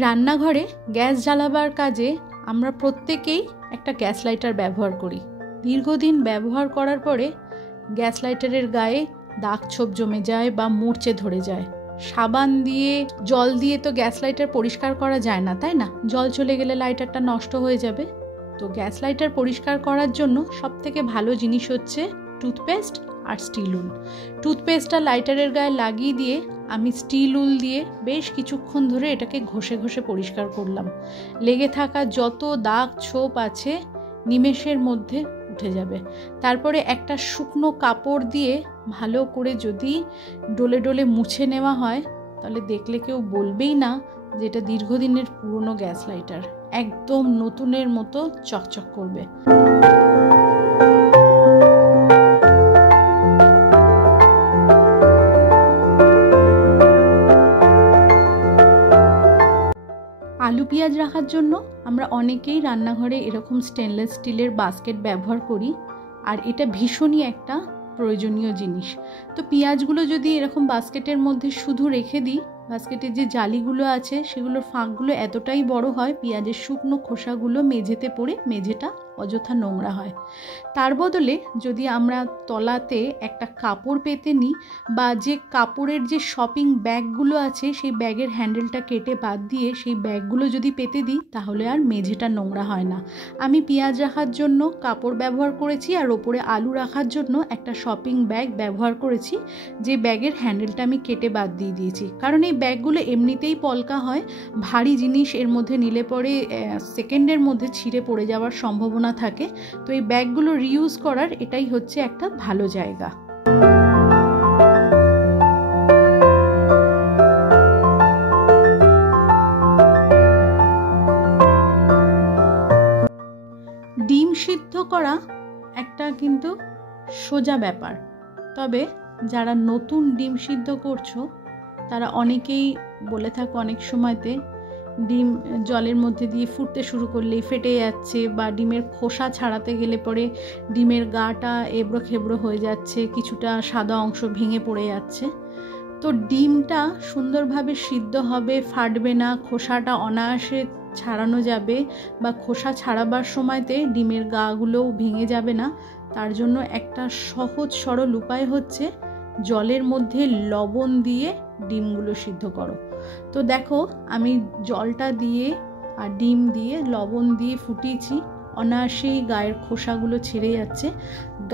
রান্নাঘরে গ্যাস জ্বালাবার কাজে আমরা প্রত্যেকেই একটা গ্যাস লাইটার ব্যবহার করি। দীর্ঘদিন ব্যবহার করার পরে গ্যাস লাইটারের গায়ে দাগ ছোপ জমে যায় বা মরচে ধরে যায়। সাবান দিয়ে জল দিয়ে তো গ্যাস লাইটার পরিষ্কার করা যায় না, তাই না? জল চলে গেলে লাইটারটা নষ্ট হয়ে যাবে। তো গ্যাস লাইটার পরিষ্কার করার জন্য সবথেকে ভালো জিনিস হচ্ছে টুথপেস্ট আর স্টিল উল। টুথপেস্টটা লাইটারের গায়ে লাগিয়ে দিয়ে আমি স্টিল উল দিয়ে বেশ কিছুক্ষণ ধরে এটাকে ঘষে ঘষে পরিষ্কার করলাম। লেগে থাকা যত দাগ ছোপ আছে নিমেষের মধ্যে উঠে যাবে। তারপরে একটা শুকনো কাপড় দিয়ে ভালো করে যদি ডলে ডলে মুছে নেওয়া হয় তাহলে দেখলে কেউ বলবেই না যে এটা দীর্ঘদিনের পুরনো গ্যাস লাইটার। একদম নতুনের মতো চকচক করবে। আলু পেঁয়াজ রাখার জন্য আমরা অনেকেই রান্নাঘরে এরকম স্টেনলেস স্টিলের বাস্কেট ব্যবহার করি, আর এটা ভীষণই একটা প্রয়োজনীয় জিনিস। তো পেঁয়াজগুলো যদি এরকম বাস্কেটের মধ্যে শুধু রেখে দিই, বাস্কেটের যে জালিগুলো আছে সেগুলোর ফাঁকগুলো এতটাই বড় হয় পেঁয়াজের শুকনো খোসাগুলো মেঝেতে পড়ে মেঝেটা অযথা নোংরা হয়। তার বদলে যদি আমরা তলাতে একটা কাপড় পেতে নিই বা যে কাপড়ের যে শপিং ব্যাগগুলো আছে সেই ব্যাগের হ্যান্ডেলটা কেটে বাদ দিয়ে সেই ব্যাগগুলো যদি পেতে দিই তাহলে আর মেঝেটা নোংরা হয় না। আমি পেঁয়াজ রাখার জন্য কাপড় ব্যবহার করেছি আর ওপরে আলু রাখার জন্য একটা শপিং ব্যাগ ব্যবহার করেছি, যে ব্যাগের হ্যান্ডেলটা আমি কেটে বাদ দিয়ে দিয়েছি। কারণ এই ব্যাগগুলো এমনিতেই পলকা হয়, ভারী জিনিস এর মধ্যে নিলে পরে সেকেন্ডের মধ্যে ছিঁড়ে পড়ে যাওয়ার সম্ভাবনা থাকে। তো এই ব্যাগগুলো রিউজ করার এটাই হচ্ছে একটা ভালো জায়গা। ডিম সিদ্ধ করা একটা কিন্তু সোজা ব্যাপার, তবে যারা নতুন ডিম সিদ্ধ করছো তারা অনেকেই বলে থাকো অনেক সময়তে ডিম জলের মধ্যে দিয়ে ফুটতে শুরু করলেই ফেটে যাচ্ছে, বা ডিমের খোসা ছাড়াতে গেলে পরে ডিমের গাটা এবড়ো খেবড়ো হয়ে যাচ্ছে, কিছুটা সাদা অংশ ভেঙে পড়ে যাচ্ছে। তো ডিমটা সুন্দরভাবে সিদ্ধ হবে, ফাটবে না, খোসাটা অনায়াসে ছাড়ানো যাবে, বা খোসা ছাড়াবার সময়তে ডিমের গাগুলোও ভেঙে যাবে না। তার জন্য একটা সহজ সরল উপায় হচ্ছে জলের মধ্যে লবণ দিয়ে ডিমগুলো সিদ্ধ করো। তো দেখো আমি জলটা দিয়ে আর ডিম দিয়ে লবণ দিয়ে ফুটিয়েছি, অনায়াসেই গায়ের খোসাগুলো ছেড়ে যাচ্ছে।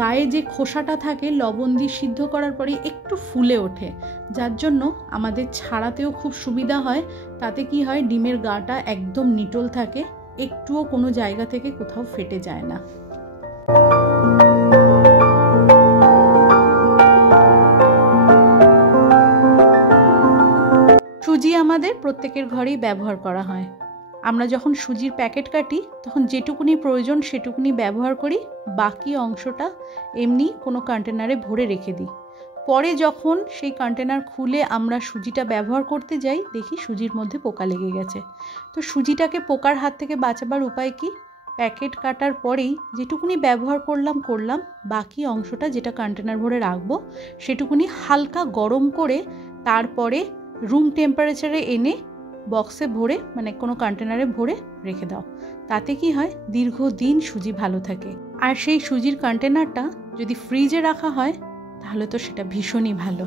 গায়ে যে খোসাটা থাকে লবণ দিয়ে সিদ্ধ করার পরে একটু ফুলে ওঠে, যার জন্য আমাদের ছাড়াতেও খুব সুবিধা হয়। তাতে কি হয়, ডিমের গাটা একদম নিটোল থাকে, একটুও কোনো জায়গা থেকে কোথাও ফেটে যায় না। সুজি আমাদের প্রত্যেকের ঘরেই ব্যবহার করা হয়। আমরা যখন সুজির প্যাকেট কাটি তখন যেটুকুনি প্রয়োজন সেটুকুনি ব্যবহার করি, বাকি অংশটা এমনি কোনো কন্টেনারে ভরে রেখে দিই। পরে যখন সেই কন্টেনার খুলে আমরা সুজিটা ব্যবহার করতে যাই দেখি সুজির মধ্যে পোকা লেগে গেছে। তো সুজিটাকে পোকার হাত থেকে বাঁচাবার উপায় কি? প্যাকেট কাটার পরেই যেটুকুনি ব্যবহার করলাম, বাকি অংশটা যেটা কন্টেনার ভরে রাখবো সেটুকুনি হালকা গরম করে তারপরে রুম টেম্পারেচারে এনে বক্সে ভরে, মানে কোনো কন্টেনারে ভরে রেখে দাও। তাতে কি হয়, দীর্ঘদিন সুজি ভালো থাকে। আর সেই সুজির কন্টেনারটা যদি ফ্রিজে রাখা হয় তাহলে তো সেটা ভীষণই ভালো।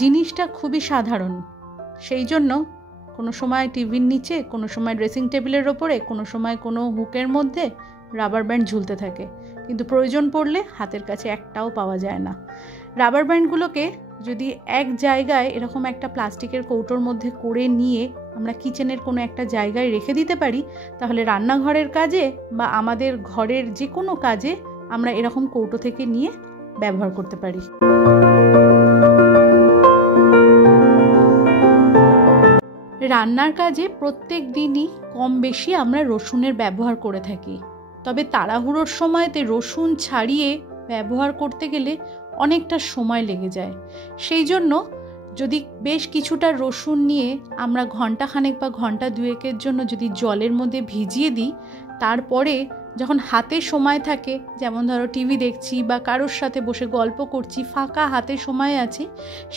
জিনিসটা খুবই সাধারণ, সেই জন্য কোনো সময় টিভির নিচে, কোনো সময় ড্রেসিং টেবিলের ওপরে, কোনো সময় কোনো হুকের মধ্যে রাবার ব্যান্ড ঝুলতে থাকে, কিন্তু প্রয়োজন পড়লে হাতের কাছে একটাও পাওয়া যায় না। রাবার ব্যান্ডগুলোকে যদি এক জায়গায় এরকম একটা প্লাস্টিকের কৌটোর মধ্যে করে নিয়ে আমরা কিচেনের কোনো একটা জায়গায় রেখে দিতে পারি, তাহলে রান্নাঘরের কাজে বা আমাদের ঘরের যে কোনো কাজে আমরা এরকম কৌটো থেকে নিয়ে ব্যবহার করতে পারি। রান্নার কাজে প্রত্যেক দিনই কম বেশি আমরা রসুনের ব্যবহার করে থাকি, তবে তাড়াহুড়োর সময়তে রসুন ছাড়িয়ে ব্যবহার করতে গেলে অনেকটা সময় লেগে যায়। সেই জন্য যদি বেশ কিছুটা রসুন নিয়ে আমরা ঘন্টাখানেক বা ঘন্টা দুয়েকের জন্য যদি জলের মধ্যে ভিজিয়ে দিই, তারপরে যখন হাতে সময় থাকে, যেমন ধরো টিভি দেখছি বা কারোর সাথে বসে গল্প করছি, ফাঁকা হাতে সময় আছে,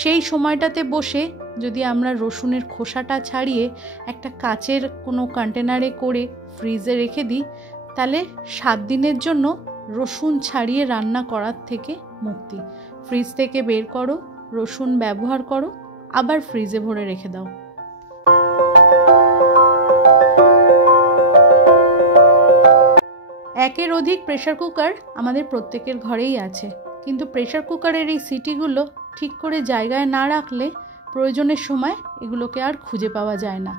সেই সময়টাতে বসে যদি আমরা রসুনের খোসাটা ছাড়িয়ে একটা কাচের কোনো কন্টেনারে করে ফ্রিজে রেখে দিই, তাহলে 7 দিনের জন্য রসুন ছাড়িয়ে রান্না করার থেকে মুক্তি। ফ্রিজ থেকে বের করো, রসুন ব্যবহার করো, আবার ফ্রিজে ভরে রেখে দাও। একের অধিক প্রেসার কুকার আমাদের প্রত্যেকের ঘরেই আছে, কিন্তু প্রেসার কুকারের এই সিটিগুলো ঠিক করে জায়গায় না রাখলে প্রয়োজনের সময় এগুলোকে আর খুঁজে পাওয়া যায় না।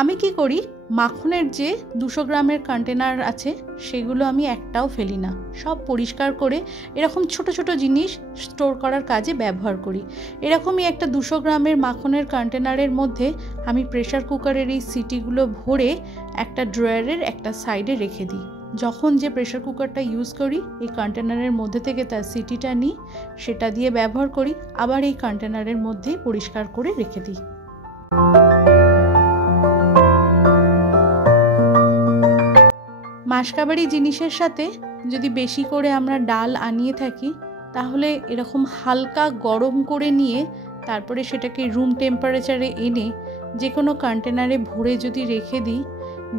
আমি কি করি, মাখনের যে 200 গ্রামের কন্টেনার আছে সেগুলো আমি একটাও ফেলি না, সব পরিষ্কার করে এরকম ছোট ছোট জিনিস স্টোর করার কাজে ব্যবহার করি। এরকমই একটা 200 গ্রামের মাখনের কন্টেনারের মধ্যে আমি প্রেসার কুকারের এই সিটিগুলো ভরে একটা ড্রয়ারের একটা সাইডে রেখে দিই। যখন যে প্রেসার কুকারটা ইউজ করি এই কন্টেনারের মধ্যে থেকে তার সিটিটা নিই, সেটা দিয়ে ব্যবহার করি, আবার এই কন্টেনারের মধ্যেই পরিষ্কার করে রেখে দিই। মাসকাবাড়ি জিনিসের সাথে যদি বেশি করে আমরা ডাল আনিয়ে থাকি, তাহলে এরকম হালকা গরম করে নিয়ে তারপরে সেটাকে রুম টেম্পারেচারে এনে যে কোনো কন্টেনারে ভরে যদি রেখে দিই,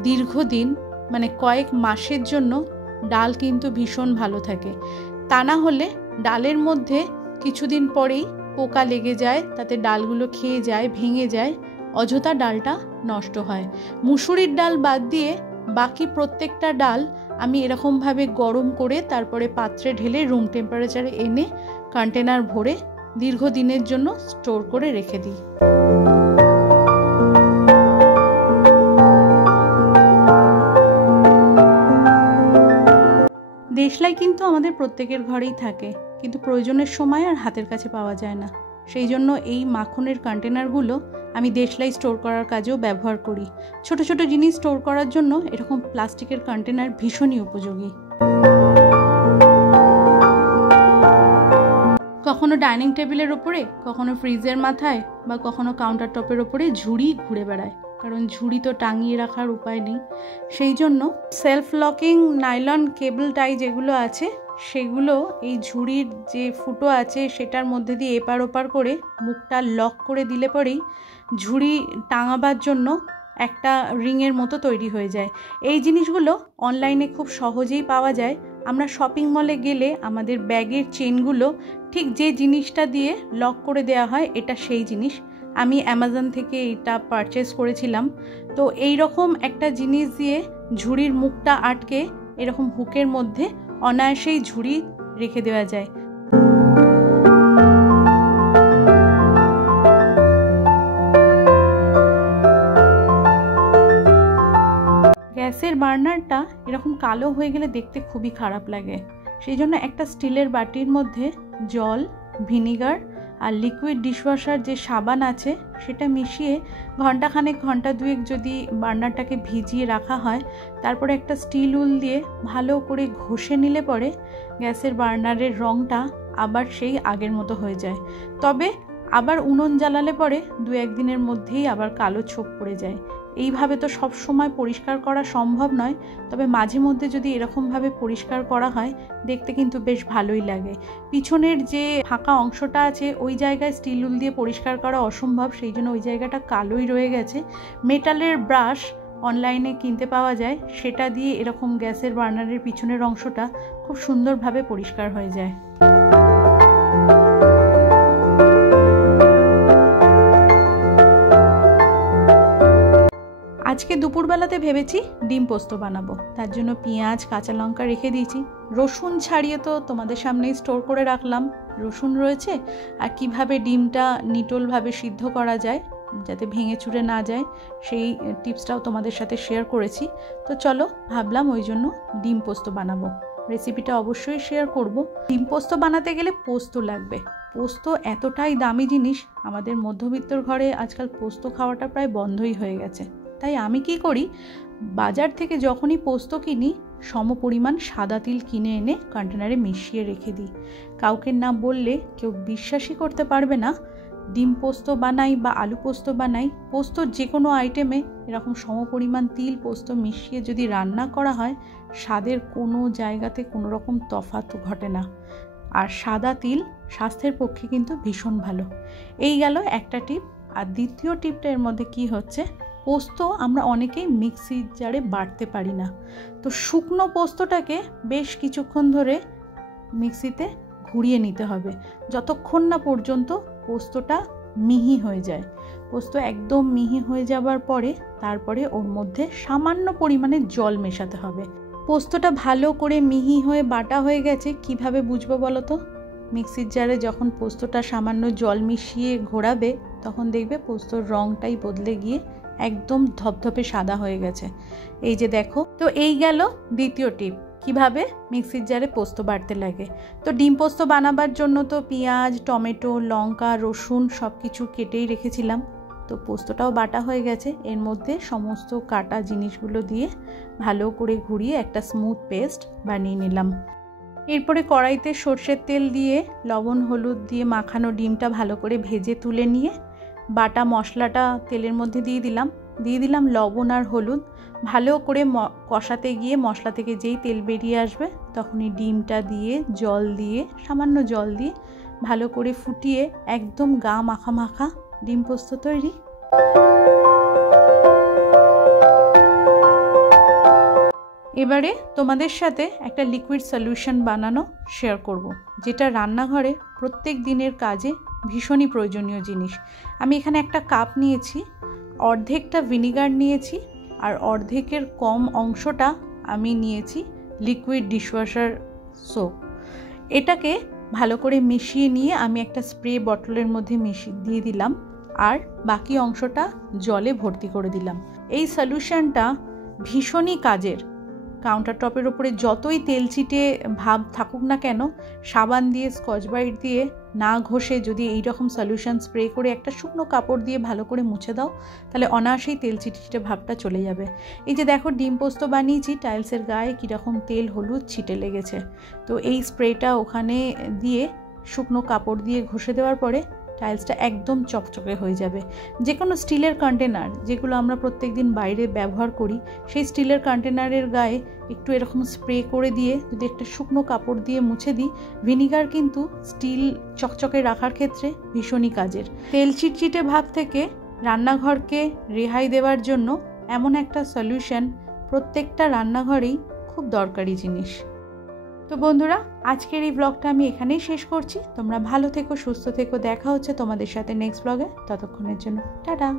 দীর্ঘদিন মানে কয়েক মাসের জন্য ডাল কিন্তু ভীষণ ভালো থাকে। তা না হলে ডালের মধ্যে কিছুদিন পরেই পোকা লেগে যায়, তাতে ডালগুলো খেয়ে যায়, ভেঙে যায়, অযথা ডালটা নষ্ট হয়। মুসুরির ডাল বাদ দিয়ে বাকি প্রত্যেকটা ডাল আমি এরকমভাবে গরম করে তারপরে পাত্রে ঢেলে রুম টেম্পারেচারে এনে কন্টেনার ভরে দীর্ঘদিনের জন্য স্টোর করে রেখে দিই। দেশলাই কিন্তু আমাদের প্রত্যেকের ঘরেই থাকে, কিন্তু প্রয়োজনের সময় আর হাতের কাছে পাওয়া যায় না। সেই জন্য এই মাখনের কন্টেনারগুলো আমি দেশলাই স্টোর করার কাজেও ব্যবহার করি। ছোট ছোট জিনিস স্টোর করার জন্য এরকম প্লাস্টিকের কন্টেনার ভীষণই উপযোগী। কখনো ডাইনিং টেবিলের ওপরে, কখনো ফ্রিজের মাথায় বা কখনো কাউন্টার টপের ওপরে ঝুড়ি ঘুরে বেড়ায়, কারণ ঝুড়ি তো টাঙিয়ে রাখার উপায় নেই। সেই জন্য সেলফ লকিং নাইলন কেবল টাই যেগুলো আছে সেগুলো এই ঝুড়ির যে ফুটো আছে সেটার মধ্যে দিয়ে এপার ওপার করে মুখটা লক করে দিলে পরেই ঝুড়ি টাঙাবার জন্য একটা রিংয়ের মতো তৈরি হয়ে যায়। এই জিনিসগুলো অনলাইনে খুব সহজেই পাওয়া যায়। আমরা শপিং মলে গেলে আমাদের ব্যাগের চেনগুলো ঠিক যে জিনিসটা দিয়ে লক করে দেওয়া হয়, এটা সেই জিনিস। আমি অ্যামাজন থেকে এটা পারচেস করেছিলাম। তো এই রকম একটা জিনিস দিয়ে ঝুড়ির মুখটা আটকে এরকম হুকের মধ্যে অনায়াসেই ঝুড়ি রেখে দেওয়া যায়। গ্যাসের বার্নারটা এরকম কালো হয়ে গেলে দেখতে খুবই খারাপ লাগে। সেই জন্য একটা স্টিলের বাটির মধ্যে জল, ভিনিগার আর লিকুইড ডিশওয়াশার যে সাবান আছে সেটা মিশিয়ে ঘন্টাখানেক, ঘন্টা দুয়েক যদি বার্নারটাকে ভিজিয়ে রাখা হয়, তারপরে একটা স্টিল উল দিয়ে ভালো করে ঘষে নিলে পরে গ্যাসের বার্নারের রঙটা আবার সেই আগের মতো হয়ে যায়। তবে আবার উনুন জ্বালালে পরে 2-1 দিনের মধ্যেই আবার কালো ছোপ পড়ে যায়। এইভাবে তো সব সময় পরিষ্কার করা সম্ভব নয়, তবে মাঝে মধ্যে যদি এরকমভাবে পরিষ্কার করা হয় দেখতে কিন্তু বেশ ভালোই লাগে। পিছনের যে ফাঁকা অংশটা আছে ওই জায়গায় স্টিল উল দিয়ে পরিষ্কার করা অসম্ভব, সেই জন্য ওই জায়গাটা কালোই রয়ে গেছে। মেটালের ব্রাশ অনলাইনে কিনতে পাওয়া যায়, সেটা দিয়ে এরকম গ্যাসের বার্নারের পিছনের অংশটা খুব সুন্দরভাবে পরিষ্কার হয়ে যায়। আজকে দুপুরবেলাতে ভেবেছি ডিম পোস্ত বানাবো। তার জন্য পেঁয়াজ, কাঁচা লঙ্কা রেখে দিয়েছি। রসুন ছাড়িয়ে তো তোমাদের সামনেই স্টোর করে রাখলাম, রসুন রয়েছে। আর কিভাবে ডিমটা নিটোলভাবে সিদ্ধ করা যায় যাতে ভেঙে চুরে না যায় সেই টিপসটাও তোমাদের সাথে শেয়ার করেছি। তো চলো, ভাবলাম ওই জন্য ডিম পোস্ত বানাবো। রেসিপিটা অবশ্যই শেয়ার করব। ডিম পোস্ত বানাতে গেলে পোস্ত লাগবে। পোস্ত এতটাই দামি জিনিস, আমাদের মধ্যবিত্তর ঘরে আজকাল পোস্ত খাওয়াটা প্রায় বন্ধই হয়ে গেছে। তাই আমি কি করি, বাজার থেকে যখনই পোস্ত কিনি সমপরিমাণ সাদা তিল কিনে এনে কন্টেনারে মিশিয়ে রেখে দিই। কাউকে না বললে কেউ বিশ্বাসই করতে পারবে না ডিম পোস্ত বানাই বা আলু পোস্ত বানাই, পোস্তর যে কোনো আইটেমে এরকম সমপরিমাণ তিল পোস্ত মিশিয়ে যদি রান্না করা হয়, স্বাদের কোনো জায়গাতে কোনো রকম তফাৎ ঘটে না। আর সাদা তিল স্বাস্থ্যের পক্ষে কিন্তু ভীষণ ভালো। এই গেল একটা টিপ। আর দ্বিতীয় টিপটা এর মধ্যে কি হচ্ছে, পোস্ত আমরা অনেকেই মিক্সির জারে বাটতে পারি না। তো শুকনো পোস্তটাকে বেশ কিছুক্ষণ ধরে মিক্সিতে ঘুরিয়ে নিতে হবে, যতক্ষণ না পর্যন্ত পোস্তটা মিহি হয়ে যায়। পোস্ত একদম মিহি হয়ে যাবার পরে তারপরে ওর মধ্যে সামান্য পরিমাণে জল মেশাতে হবে। পোস্তটা ভালো করে মিহি হয়ে বাটা হয়ে গেছে কিভাবে বুঝবো বলো তো? মিক্সির জারে যখন পোস্তটা সামান্য জল মিশিয়ে ঘোরাবে, তখন দেখবে পোস্তর রঙটাই বদলে গিয়ে একদম ধপধপে সাদা হয়ে গেছে। এই যে দেখো। তো এই গেল দ্বিতীয় টিপ, কিভাবে মিক্সির জারে পোস্ত বাটতে লাগে। তো ডিম পোস্ত বানাবার জন্য তো পেঁয়াজ, টমেটো, লঙ্কা, রসুন সব কিছু কেটেই রেখেছিলাম। তো পোস্তটাও বাটা হয়ে গেছে। এর মধ্যে সমস্ত কাটা জিনিসগুলো দিয়ে ভালো করে ঘুরিয়ে একটা স্মুথ পেস্ট বানিয়ে নিলাম। এরপরে কড়াইতে সর্ষের তেল দিয়ে লবণ হলুদ দিয়ে মাখানো ডিমটা ভালো করে ভেজে তুলে নিয়ে বাটা মশলাটা তেলের মধ্যে দিয়ে দিলাম লবণ আর হলুদ। ভালো করে কষাতে গিয়ে মশলা থেকে যেই তেল বেরিয়ে আসবে তখনই ডিমটা দিয়ে সামান্য জল দিয়ে ভালো করে ফুটিয়ে একদম গা মাখা মাখা ডিম পোস্ত তৈরি। এবারে তোমাদের সাথে একটা লিকুইড সলিউশন বানানো শেয়ার করব, যেটা রান্নাঘরে প্রত্যেক দিনের কাজে ভীষণই প্রয়োজনীয় জিনিস। আমি এখানে একটা কাপ নিয়েছি, অর্ধেকটা ভিনিগার নিয়েছি আর অর্ধেকের কম অংশটা আমি নিয়েছি লিকুইড ডিশওয়াশার সোপ। এটাকে ভালো করে মিশিয়ে নিয়ে আমি একটা স্প্রে বটলের মধ্যে দিয়ে দিলাম আর বাকি অংশটা জলে ভর্তি করে দিলাম। এই সলিউশনটা ভীষণই কাজের। কাউন্টার টপের ওপরে যতই তেল ছিটে ভাব থাকুক না কেন, সাবান দিয়ে স্কচ ব্রাইট দিয়ে না ঘষে যদি এই রকম সলিউশন স্প্রে করে একটা শুকনো কাপড় দিয়ে ভালো করে মুছে দাও, তাহলে অনায়াসেই তেল ছিটে ভাবটা চলে যাবে। এই যে দেখো ডিম পোস্ত বানিয়েছি, টাইলসের গায়ে কীরকম তেল হলুদ ছিটে লেগেছে। তো এই স্প্রেটা ওখানে দিয়ে শুকনো কাপড় দিয়ে ঘষে দেওয়ার পরে টাইলসটা একদম চকচকে হয়ে যাবে। যে কোনো স্টিলের কন্টেনার যেগুলো আমরা প্রত্যেক দিন বাইরে ব্যবহার করি, সেই স্টিলের কন্টেনারের গায়ে একটু এরকম স্প্রে করে দিয়ে যদি একটা শুকনো কাপড় দিয়ে মুছে দিই, ভিনিগার কিন্তু স্টিল চকচকে রাখার ক্ষেত্রে ভীষণই কাজের। তেল চিটচিটে ভাব থেকে রান্নাঘরকে রেহাই দেওয়ার জন্য এমন একটা সলিউশন প্রত্যেকটা রান্নাঘরেই খুব দরকারি জিনিস। তো বন্ধুরা, আজকের এই ব্লগটা আমি এখানেই শেষ করছি। তোমরা ভালো থেকো, সুস্থ থেকো। দেখা হচ্ছে তোমাদের সাথে নেক্সট ব্লগে। ততক্ষণের জন্য টাটা।